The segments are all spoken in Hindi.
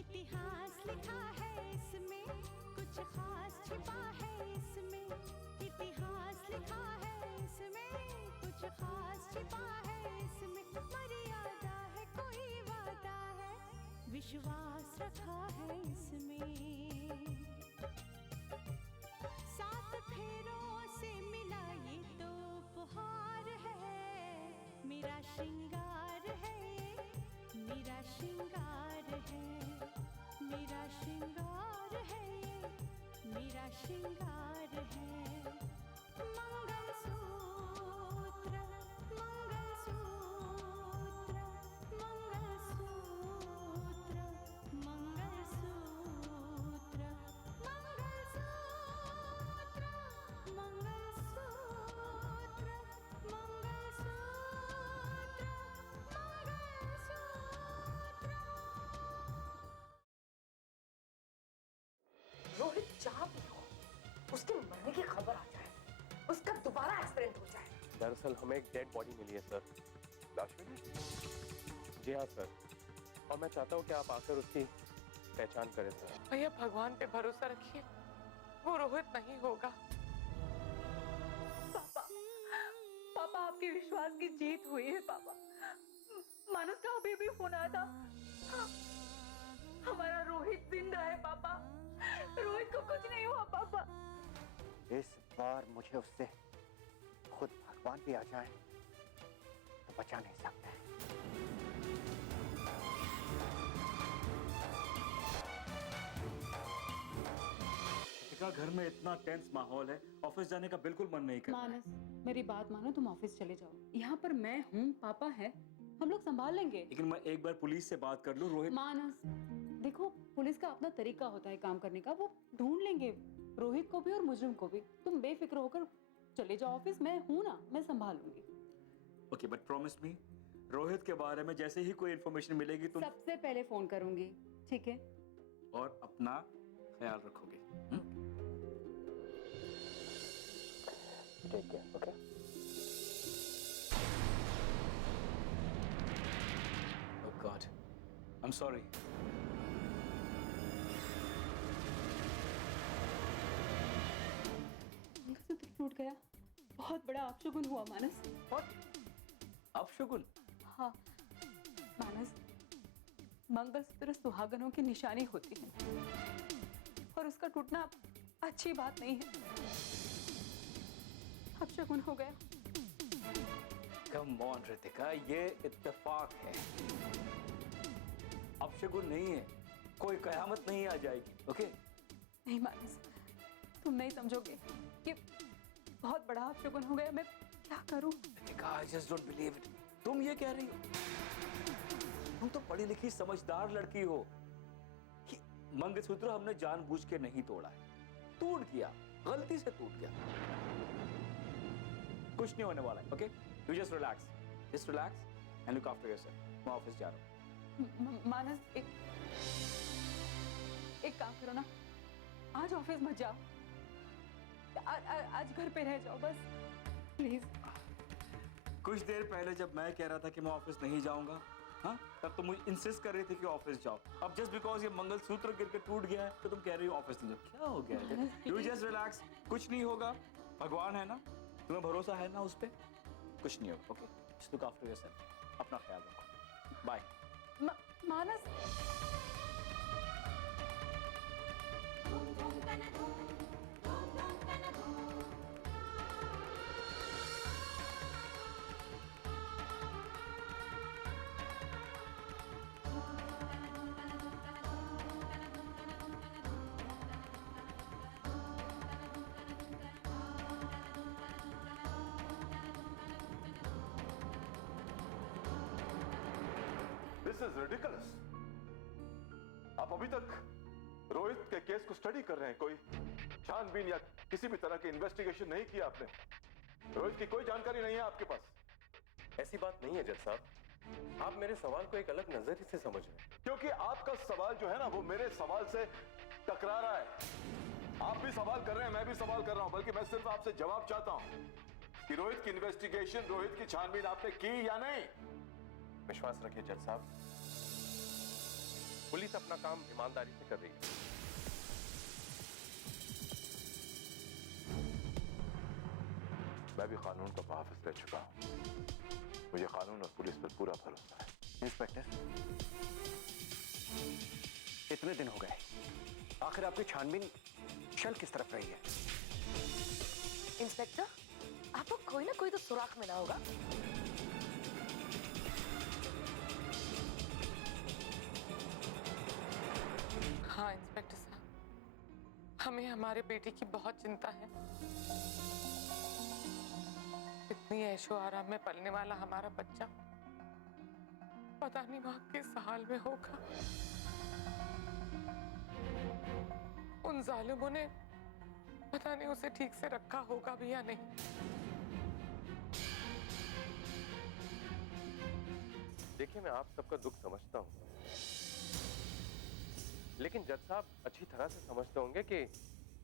इतिहास लिखा है इसमें, कुछ खास छिपा है इसमें। इतिहास लिखा है इसमें, कुछ खास छिपा है इसमें। मर्यादा है कोई वादा है, विश्वास रखा है इसमें। सात फेरों से मिला ये तो उपहार है, मेरा श्रृंगार है, मेरा श्रृंगार है, मेरा श्रृंगार है, मेरा श्रृंगार है। मंगलसूत्र, मंगलसूत्र, मंगलसूत्र, मंगलसूत्र, मंगलसूत्र, मंगलसूत्र, मंगलसूत्र। रोहित जहाँ भी हो, उसके मरने की खबर आ जाए, उसका दोबारा एक्सीडेंट हो जाए। दरअसल हमें एक डेड बॉडी मिली है सर। लाश मिली? जी हाँ सर, और मैं चाहता हूँ कि आप आकर उसकी पहचान करें सर। भैया भगवान पे भरोसा रखिए, वो रोहित नहीं होगा। पापा, पापा आपके विश्वास की जीत हुई है पापा। मानस का अभी भी फोन आया था, हमारा रोहित जिंदा है पापा। रोहित को कुछ नहीं हुआ पापा। इस बार मुझे उससे खुद भगवान भी आ जाए तो बचा नहीं सकते। घर में इतना टेंस माहौल है, ऑफिस जाने का बिल्कुल मन नहीं कर रहा है। मानस, मेरी बात मानो, तुम ऑफिस चले जाओ। यहाँ पर मैं हूँ, पापा है, हम लोग संभाल लेंगे। लेकिन मैं एक बार पुलिस से बात कर लूं। रोहित, मानस देखो, पुलिस का अपना तरीका होता है काम करने का, वो ढूंढ लेंगे रोहित को भी और मुजरिम को भी। तुम बेफिक्र होकर चले जाओ ऑफिस, मैं हूँ ना, मैं संभालूंगी। Okay, but promise me, Rohit के बारे में जैसे ही कोई इन्फॉर्मेशन मिलेगी तुम सबसे पहले फोन करूंगी, ठीक है? और अपना ख्याल रखोगे। ठीक है, okay. Oh God, I'm sorry. Mangalsutra टूट गया, बहुत बड़ा अपशगुन हुआ मानस। What? अपशगुन? हाँ मानस, मंगलसूत्र सुहागनों की निशानी होती है और उसका टूटना अच्छी बात नहीं है। अपशगुन हो गया। Come on रितिका, ये इत्तेफाक है, अपशगुन नहीं है, कोई कयामत नहीं आ जाएगी। ओके? नहीं मानस, तुम नहीं समझोगे, ये बहुत बड़ा अपशगुन हो गया। मैं क्या करूं? Ritika, I just don't believe it. तुम ये कह रही हो? तुम तो पढ़ी लिखी समझदार लड़की हो कि मंगलसूत्र हमने जानबूझ के नहीं तोड़ा है, टूट गया, गलती से टूट गया। कुछ नहीं होने वाला है। Okay, you just relax, and look after yourself. मैं ऑफिस जा रहा हूँ। मानस, एक काम करो ना, आज ऑफिस मत जाओ, आज घर पे रह जाओ बस, प्लीज। कुछ देर पहले जब मैं कह रहा था कि मैं ऑफिस नहीं जाऊंगा, हाँ, तब तो मुझे इंसिस्ट कर रही थी कि ऑफिस जाओ। अब जस्ट बिकॉज ये मंगलसूत्र गिर के टूट गया है तो तुम कह रही हो ऑफिस नहीं जाओ। क्या हो गया? यू जस्ट रिलैक्स, कुछ नहीं होगा, भगवान है ना, तुम्हें भरोसा है ना उस पर, कुछ नहीं होगा। Okay, just look after yourself, अपना ख्याल रखो, bye. Manas, This is ridiculous. आप अभी तक रोहित के केस को स्टडी कर रहे हैं, कोई छानबीन या किसी भी तरह की इन्वेस्टिगेशन नहीं किया आपने। रोहित की कोई जानकारी नहीं है आपके पास। ऐसी बात नहीं है जज साहब, आप मेरे सवाल को एक अलग नजरिए से समझ रहे हैं। क्योंकि आपका सवाल जो है ना, वो मेरे सवाल से टकरा रहा है। आप भी सवाल कर रहे हैं, मैं भी सवाल कर रहा हूं, बल्कि मैं सिर्फ आपसे जवाब चाहता हूं कि रोहित की इन्वेस्टिगेशन, रोहित की छानबीन आपने की या नहीं। विश्वास रखिए जज साहब, पुलिस अपना काम ईमानदारी से कर रही है। मैं भी कानून का मुहाफिज रह चुका हूं। मुझे कानून और पुलिस पर पूरा भरोसा है। इंस्पेक्टर, इतने दिन हो गए, आखिर आपकी छानबीन चल किस तरफ रही है? इंस्पेक्टर, आपको कोई ना कोई तो सुराख मिला होगा। हाँ इंस्पेक्टर साहब, हमें हमारे बेटे की बहुत चिंता है। इतनी ऐशो आराम में पलने वाला हमारा बच्चा पता नहीं वहां किस हाल में होगा। उन जालिमों ने पता नहीं उसे ठीक से रखा होगा भी या नहीं। देखिए, मैं आप सबका दुख समझता हूँ, लेकिन जज साहब अच्छी तरह से समझते होंगे कि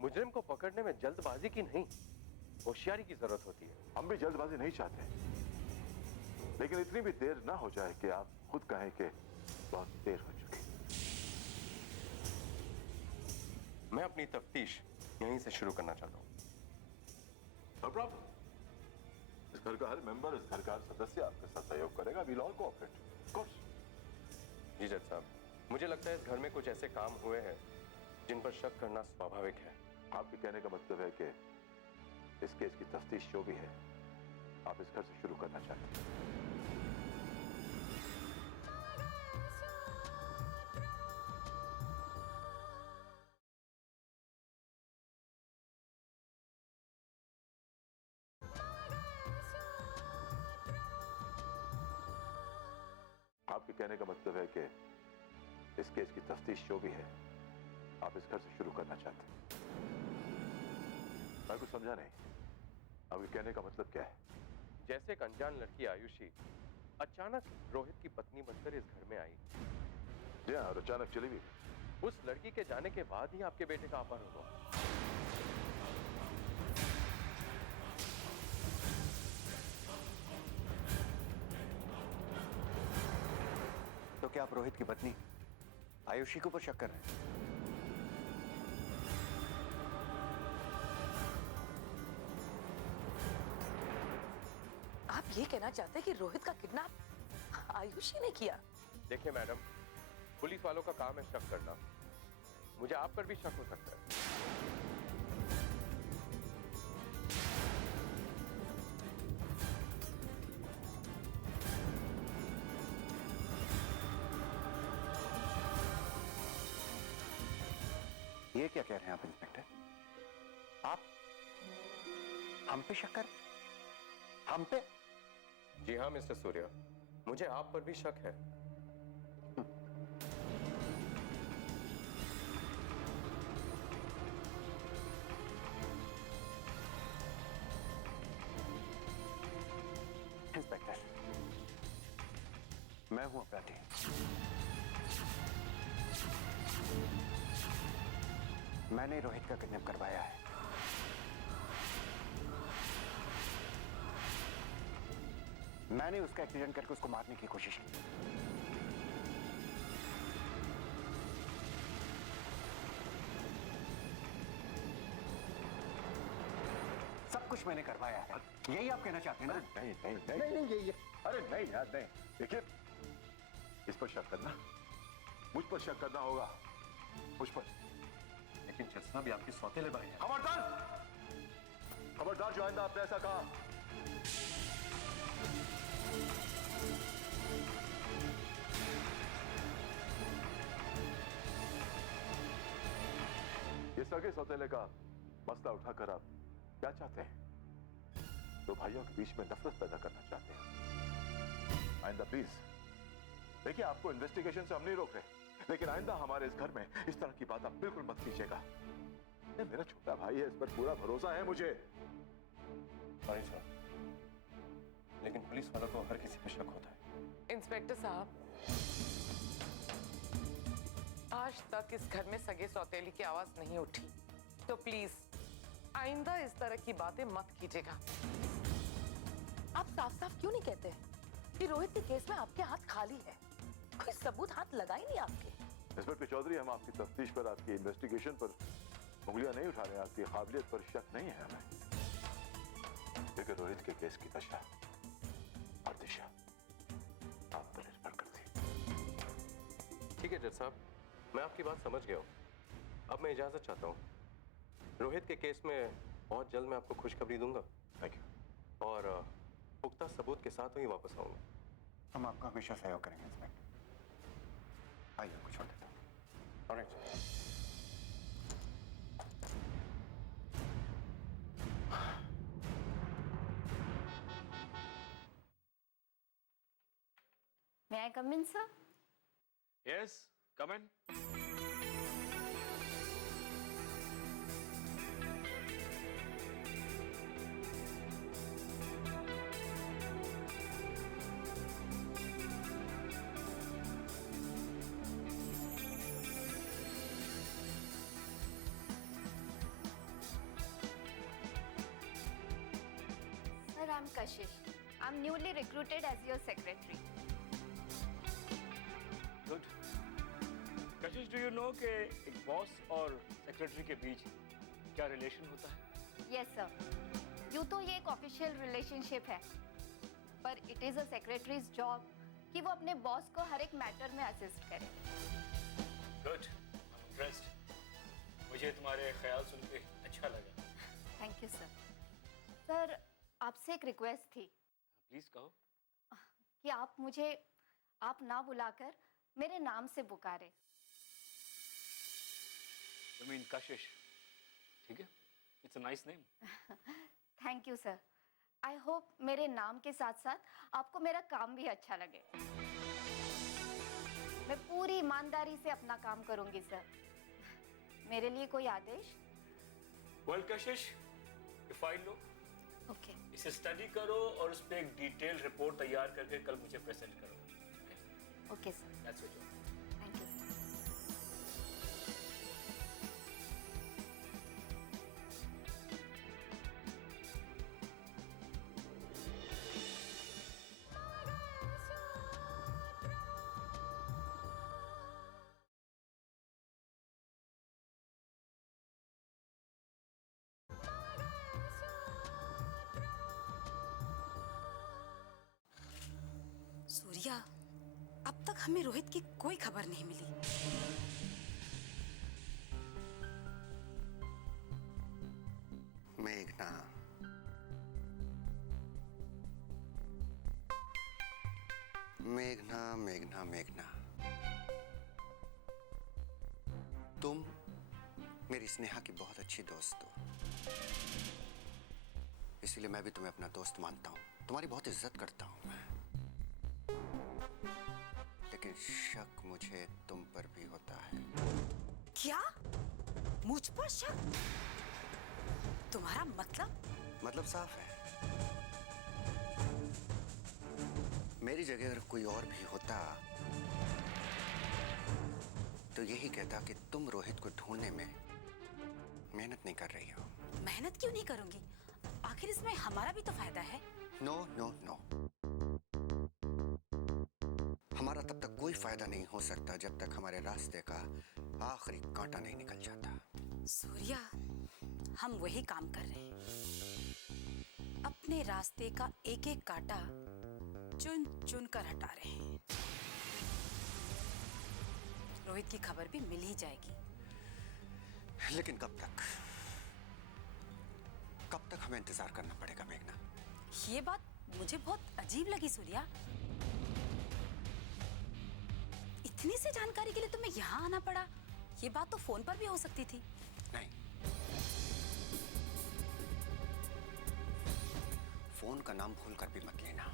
मुजरिम को पकड़ने में जल्दबाजी की नहीं, होशियारी की जरूरत होती है। हम भी जल्दबाजी नहीं चाहते, लेकिन इतनी भी देर ना हो जाए कि आप खुद कहें कि बहुत देर हो चुकी। मैं अपनी तफ्तीश यहीं से शुरू करना चाहता हूँ। No problem. इस घर का हर मेंबर, इस घर का हर सदस्य आपके साथ सहयोग करेगा। We'll all cooperate, of course. जी जज साहब, मुझे लगता है इस घर में कुछ ऐसे काम हुए हैं जिन पर शक करना स्वाभाविक है। आपके कहने का मतलब है कि इस केस की तफ्तीश जो भी है, आप इस घर से शुरू करना चाहते हैं। आपके कहने का मतलब है कि इस केस की तफ्तीश जो भी है, आप इस घर से शुरू करना चाहते हैं। मैं कुछ समझा नहीं, आपके कहने का मतलब क्या है? जैसे एक अनजान लड़की आयुषी अचानक रोहित की पत्नी बनकर इस घर में आई। जी हाँ, और अचानक चली भी। उस लड़की के जाने के बाद ही आपके बेटे का अपहरण हुआ। तो क्या आप रोहित की पत्नी आयुषी के ऊपर शक कर रहे हैं? आप ये कहना चाहते हैं कि रोहित का किडनैप आयुषी ने किया? देखिए मैडम, पुलिस वालों का काम है शक करना। मुझे आप पर भी शक हो सकता है। ये क्या कह रहे हैं आप इंस्पेक्टर? आप हम पे शक कर? हम पे? जी हाँ मिस्टर सूर्या, मुझे आप पर भी शक है। इंस्पेक्टर, मैं हूं अपराधी। मैंने रोहित का किडनैप करवाया है। मैंने उसका एक्सीडेंट करके उसको मारने की कोशिश की। सब कुछ मैंने करवाया है। यही आप कहना चाहते हैं ना? नहीं नहीं नहीं नहीं, नहीं ये अरे नहीं यार, नहीं। देखिए, इस पर शक करना, मुझ पर शक करना होगा, मुझ पर। लेकिन जज साहब, ये आपके सौतेले भाई हैं। खबरदार, खबरदार जो आइंदा आपने ऐसा कहा। ये सगे सौतेले का मसला उठाकर आप क्या चाहते हैं? दो भाइयों के बीच में नफरत पैदा करना चाहते हैं। आइंदा प्लीज देखिए, आपको इन्वेस्टिगेशन से हम नहीं रोक रहे, लेकिन आइंदा हमारे इस घर में इस तरह की बात आप बिल्कुल मत कीजिएगा। ये मेरा छोटा भाई है, इस पर पूरा भरोसा है मुझे। सॉरी सर, लेकिन पुलिस वालों को हर किसी पे शक होता है। इंस्पेक्टर साहब, आज तक इस घर में सगे सौतेली की आवाज नहीं उठी, तो प्लीज आइंदा इस तरह की बातें मत कीजिएगा। आप साफ साफ क्यों नहीं कहते कि रोहित के केस में आपके हाथ खाली है? कोई सबूत हाथ लगा ही नहीं आपके। इंस्पेक्टर चौधरी, हम आपकी तफ्तीश पर, आपकी इन्वेस्टिगेशन पर उंगलियां नहीं उठा रहे हैं। आपकी काबिलियत पर शक नहीं है हमें, क्योंकि रोहित के केस की दशा और दिशा आप पर निर्भर करती है। ठीक है जज साहब, मैं आपकी बात समझ गया हूँ। अब मैं इजाजत चाहता हूँ। रोहित के केस में बहुत जल्द मैं आपको खुशखबरी दूंगा। Thank you. और पुख्ता सबूत के साथ ही वापस आऊंगा। हम आपका हमेशा सहयोग करेंगे इंस्पेक्टर। आइए, कुछ छोड़ देता हूँ। Alright sir. May I come in, sir? Yes, come in. Sir, I'm Kashish. I'm newly recruited as your secretary. Good. Kashish, do you know कि एक बॉस और सेक्रेटरी के बीच क्या रिलेशन होता है? Yes, sir. यूँ तो ये एक ऑफिशियल रिलेशनशिप है, पर it is a secretaries job कि वो अपने बॉस को हर एक मैटर में असिस्ट करे। Good. I'm impressed. मुझे तुम्हारे ख्याल सुन के अच्छा लगा। Thank you sir. सर, आपसे एक रिक्वेस्ट थी प्लीज कहो। कि आप ना बुलाकर मेरे नाम से पुकारे। You mean कशिश? ठीक है। It's a nice name. Thank you sir. I hope मेरे नाम के साथ साथ आपको मेरा काम भी अच्छा लगे। मैं पूरी ईमानदारी से अपना काम करूंगी सर। मेरे लिए कोई आदेश? Well, कशिश, ये फाइल लो, ओके। इसे स्टडी करो और उस पर एक डिटेल रिपोर्ट तैयार करके कल मुझे प्रेजेंट करो। Okay sir. That's your job. Thank you sir. Surya, अब तक हमें रोहित की कोई खबर नहीं मिली। मेघना, मेघना, मेघना, मेघना, तुम मेरी स्नेहा की बहुत अच्छी दोस्त हो, इसीलिए मैं भी तुम्हें अपना दोस्त मानता हूँ। तुम्हारी बहुत इज्जत करता हूँ मैं, लेकिन शक मुझे तुम पर भी होता है। क्या? मुझ पर शक? तुम्हारा मतलब साफ है। मेरी जगह अगर कोई और भी होता तो यही कहता कि तुम रोहित को ढूंढने में मेहनत नहीं कर रही हो। मेहनत क्यों नहीं करूंगी? आखिर इसमें हमारा भी तो फायदा है। नो नो नो, हमारा तब तक कोई फायदा नहीं हो सकता जब तक हमारे रास्ते का आखिरी कांटा नहीं निकल जाता। सूर्या, हम वही काम कर रहे हैं। अपने रास्ते का एक एक कांटा चुन चुन कर हटा रहे हैं। रोहित की खबर भी मिल ही जाएगी। लेकिन कब तक हमें इंतजार करना पड़ेगा मेघना? ये बात मुझे बहुत अजीब लगी सूर्या। इतनी सी जानकारी के लिए तुम्हें यहाँ आना पड़ा। ये बात तो फोन पर भी हो सकती थी। नहीं, फोन का नाम भूल कर भी मत लेना।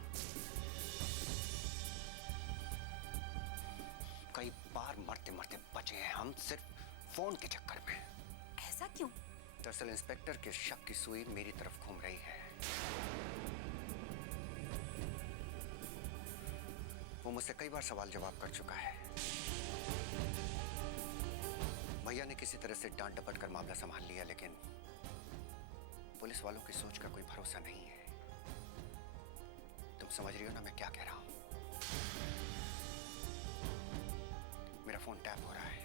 कई बार मरते मरते बचे हैं हम सिर्फ फोन के चक्कर में। ऐसा क्यों? दरअसल इंस्पेक्टर के शक की सुई मेरी तरफ घूम रही है। वो मुझसे कई बार सवाल जवाब कर चुका है। भैया ने किसी तरह से डांट डपट कर मामला संभाल लिया, लेकिन पुलिस वालों की सोच का कोई भरोसा नहीं है। तुम समझ रही हो ना मैं क्या कह रहा हूं? मेरा फोन टैप हो रहा है।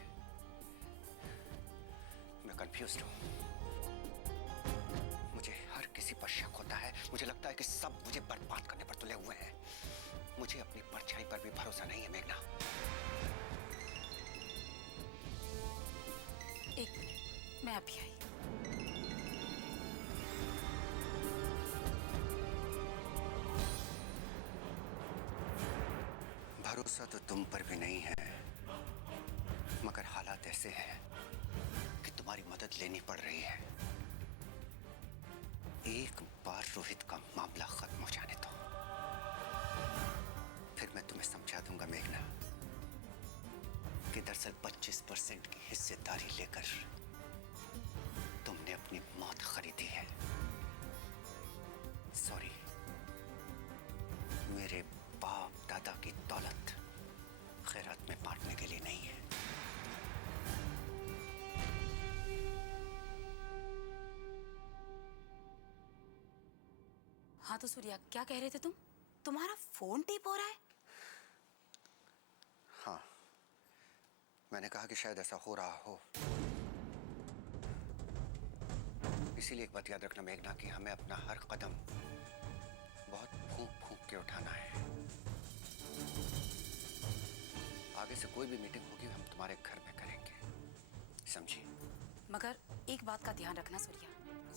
मैं कंफ्यूज्ड हूं। मुझे हर किसी पर शक होता है। मुझे लगता है कि सब मुझे बर्बाद करने पर तुले हुए हैं। मुझे अपनी परछाई पर भी भरोसा नहीं है मेघना। एक मिनट, मैं अभी आई। भरोसा तो तुम पर भी नहीं है, मगर हालात ऐसे हैं कि तुम्हारी मदद लेनी पड़ रही है। एक बार रोहित का मामला खत्म हो जाने दो, फिर मैं तुम्हें समझा दूंगा मेघना कि दरअसल 25% की हिस्सेदारी लेकर तुमने अपनी मौत खरीदी है। सॉरी, मेरे बाप दादा की दौलत खैरात में बांटने के लिए नहीं है। हाँ तो सूर्या, क्या कह रहे थे तुम? तुम्हारा फोन टेप हो रहा है? हाँ, मैंने कहा कि शायद ऐसा हो रहा हो। इसीलिए एक बात याद रखना मेघना कि हमें अपना हर कदम बहुत फूंक फूंक के उठाना है। आगे से कोई भी मीटिंग होगी हम तुम्हारे घर में करेंगे, समझी? मगर एक बात का ध्यान रखना सूर्या,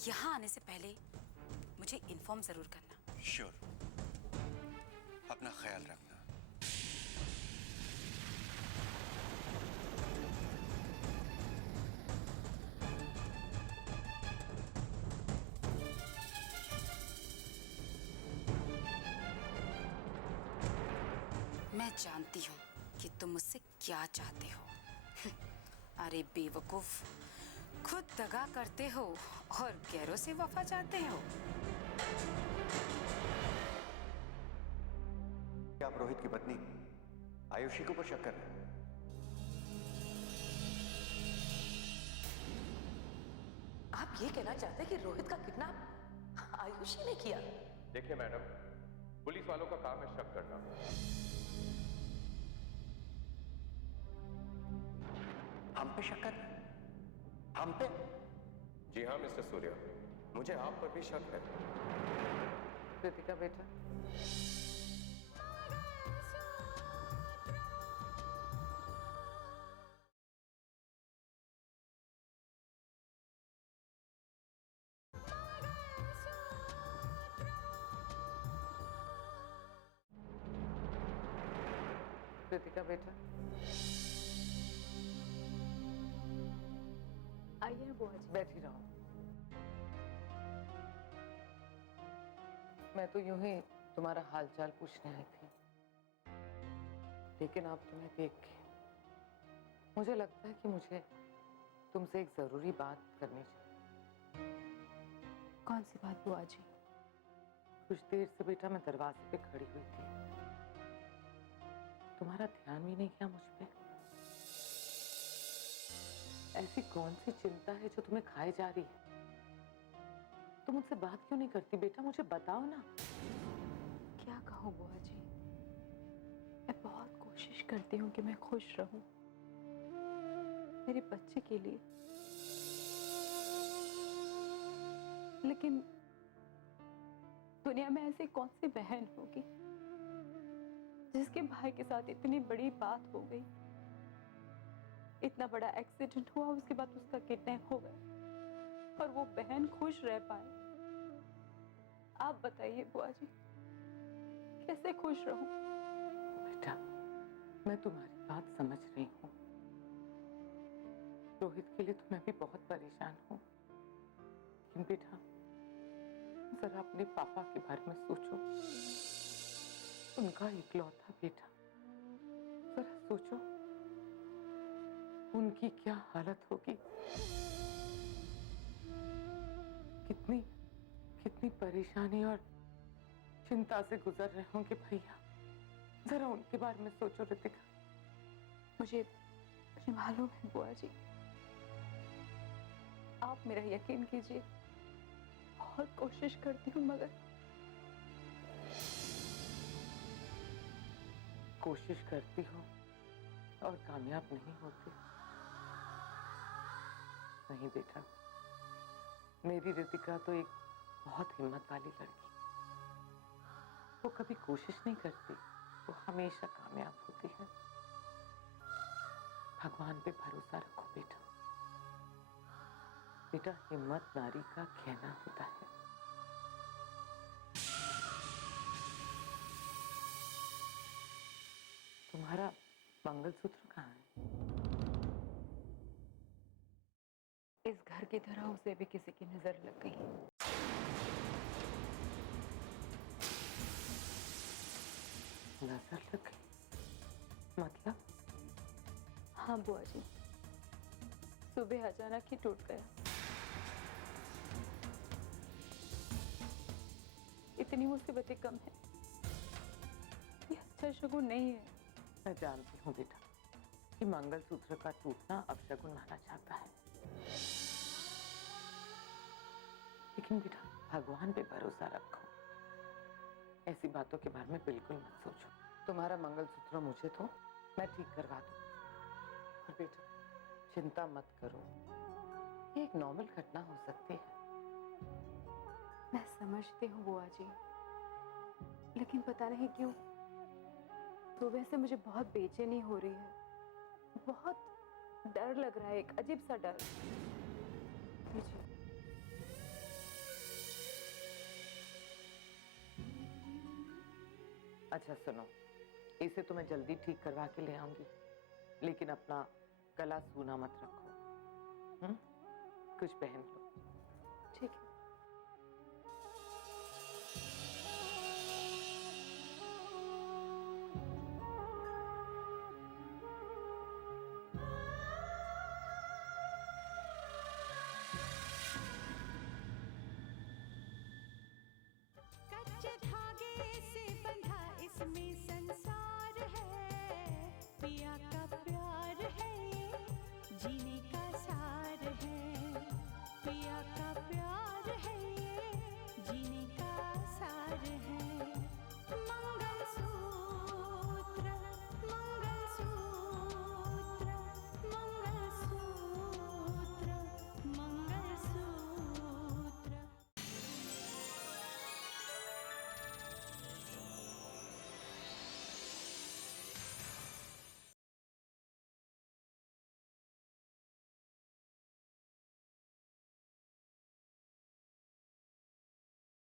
यहाँ आने से पहले मुझे इन्फॉर्म जरूर करना। श्योर, अपना ख्याल रखना। मैं जानती हूँ कि तुम मुझसे क्या चाहते हो। अरे बेवकूफ, खुद दगा करते हो और गैरों से वफा चाहते हो। क्या आप रोहित की पत्नी आयुषी को शक कर रहे हैं? आप ये कहना चाहते हैं कि रोहित का किडनैप आयुषी ने किया? देखिए मैडम, पुलिस वालों का काम है शक करना। हम पे शक कर? हम पे? जी हाँ मिस्टर सूर्या, मुझे आप पर भी शक है। कृतिका बेटा, कृतिका बेटा, आइए ना बुआ जी। बैठी रहो। मैं तो यूं ही तुम्हारा हालचाल पूछने आई थी, लेकिन अब तुम्हें देख के मुझे लगता है कि मुझे तुमसे एक जरूरी बात करनी चाहिए। कौन सी बात बुआ जी? कुछ देर से बेटा मैं दरवाजे पे खड़ी हुई थी, तुम्हारा ध्यान भी नहीं किया मुझ पे। ऐसी कौन सी चिंता है जो तुम्हें खाए जा रही है? तुम मुझसे बात क्यों नहीं करती बेटा? मुझे बताओ ना। क्या कहूँ बुआ जी, मैं बहुत कोशिश करती हूँ कि मैं खुश रहूं मेरे बच्चे के लिए, लेकिन दुनिया में ऐसी कौन सी बहन होगी जिसके भाई के साथ इतनी बड़ी बात हो गई, इतना बड़ा एक्सीडेंट हुआ, उसके बाद उसका किडनैप हो गया और वो बहन खुश रह पाए। आप बताइए बुआ जी, कैसे खुश रहूं? बेटा, मैं तुम्हारी बात समझ रही हूँ। रोहित के लिए तो मैं भी बहुत परेशान हूँ, लेकिन बेटा जरा अपने पापा के बारे में सोचो। उनका इकलौता बेटा, जरा सोचो उनकी क्या हालत होगी। कितनी कितनी परेशानी और चिंता से गुजर रहे होंगे भैया। जरा उनके बारे में सोचो रितिका। मुझे मालूम है बुआ जी, आप मेरा यकीन कीजिए, बहुत कोशिश करती हूँ, मगर कोशिश करती हो और कामयाब नहीं होते। नहीं बेटा, मेरी रितिका तो एक बहुत हिम्मत वाली लड़की, वो कभी कोशिश नहीं करती, वो हमेशा कामयाब होती है। भगवान पे भरोसा रखो बेटा। बेटा, हिम्मत नारी का कहना होता है। तुम्हारा मंगलसूत्र कहाँ है? इस घर की तरह उसे भी किसी की नजर लग गई। नजर लग गई? मतलब? हाँ बुआ जी, सुबह अचानक ही टूट गया। इतनी मुसीबतें कम है, ये अच्छा शगुन नहीं है। मैं जानती हूँ बेटा कि मंगलसूत्र का टूटना अपशगुन माना जाता है, लेकिन बेटा भगवान पे भरोसा रखो। ऐसी बातों के बारे में बिल्कुल मत सोचो। तुम्हारा मंगलसूत्र मुझे तो मैं ठीक करवा दूँ। और बेटा चिंता मत करो, ये एक नॉर्मल घटना हो सकती है। मैं समझती हूँ बुआ जी, लेकिन पता नहीं क्यों सुबह से मुझे बहुत बेचैनी हो रही है, बहुत डर लग रहा है, एक अजीब सा डर। मुझे अच्छा सुनो, इसे तो मैं जल्दी ठीक करवा के ले आऊंगी, लेकिन अपना गला सूना मत रखो। कुछ पहन लो।